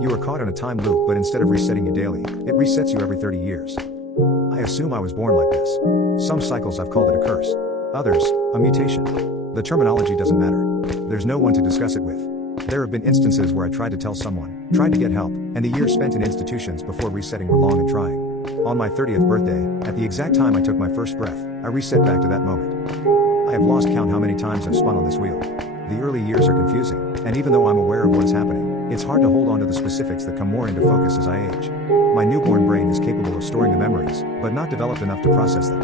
You are caught in a time loop, but instead of resetting you daily, it resets you every 30 years. I assume I was born like this. Some cycles I've called it a curse. Others, a mutation. The terminology doesn't matter. There's no one to discuss it with. There have been instances where I tried to tell someone, tried to get help, and the years spent in institutions before resetting were long and trying. On my 30th birthday, at the exact time I took my first breath, I reset back to that moment. I have lost count how many times I've spun on this wheel. The early years are confusing, and even though I'm aware of what is happening, it's hard to hold on to the specifics that come more into focus as I age. My newborn brain is capable of storing the memories, but not developed enough to process them.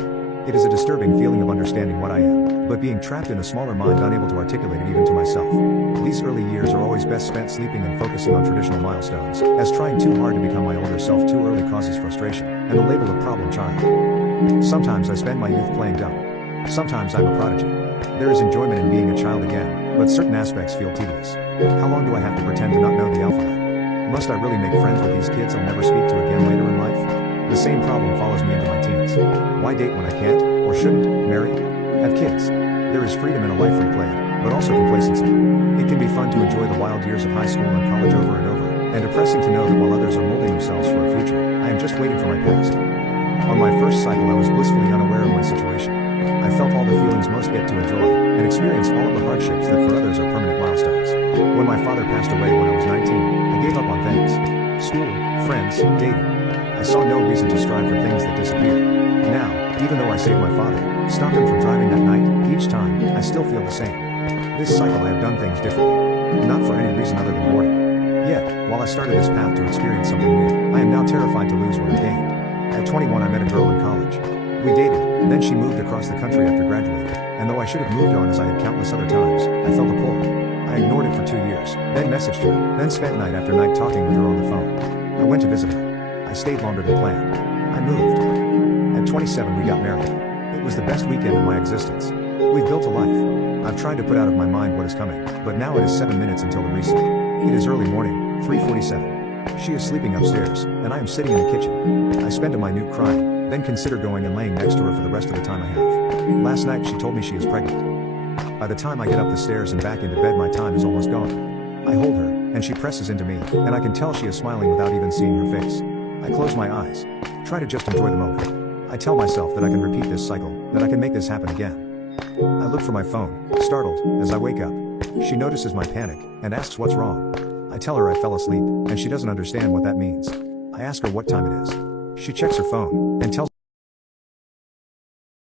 It is a disturbing feeling of understanding what I am, but being trapped in a smaller mind unable to articulate it even to myself. These early years are always best spent sleeping and focusing on traditional milestones, as trying too hard to become my older self too early causes frustration, and the label of problem child. Sometimes I spend my youth playing dumb. Sometimes I'm a prodigy. There is enjoyment in being a child again, but certain aspects feel tedious. How long do I have to pretend to not know the alphabet? Must I really make friends with these kids I'll never speak to again later in life? The same problem follows me into my teens. Why date when I can't, or shouldn't, marry? Have kids? There is freedom in a life replayed, but also complacency. It can be fun to enjoy the wild years of high school and college over and over, and depressing to know that while others are molding themselves for a future, I am just waiting for my past. On my first cycle I was blissfully unaware of my situation. I felt all the feelings most get to enjoy, and experienced all of the hardships that for others are permanent milestones. When my father passed away when I was 19, I gave up on things. School, friends, dating. I saw no reason to strive for things that disappeared. Now, even though I saved my father, stopped him from driving that night, each time, I still feel the same. This cycle I have done things differently. Not for any reason other than boredom. Yet, while I started this path to experience something new, I am now terrified to lose what I've gained. At 21 I met a girl in college. We dated, then she moved across the country after graduating, and though I should have moved on as I had countless other times, I felt a pull. I ignored it for 2 years, then messaged her, then spent night after night talking with her on the phone. I went to visit her. I stayed longer than planned. I moved. At 27 we got married. It was the best weekend of my existence. We've built a life. I've tried to put out of my mind what is coming, but now it is 7 minutes until the reset. It is early morning, 3:47. She is sleeping upstairs, and I am sitting in the kitchen. I spend a minute crying, then consider going and laying next to her for the rest of the time I have. Last night she told me she is pregnant. By the time I get up the stairs and back into bed my time is almost gone. I hold her, and she presses into me, and I can tell she is smiling without even seeing her face. I close my eyes. Try to just enjoy the moment. I tell myself that I can repeat this cycle, that I can make this happen again. I look for my phone, startled, as I wake up. She notices my panic, and asks what's wrong. I tell her I fell asleep, and she doesn't understand what that means. I ask her what time it is. She checks her phone, and tells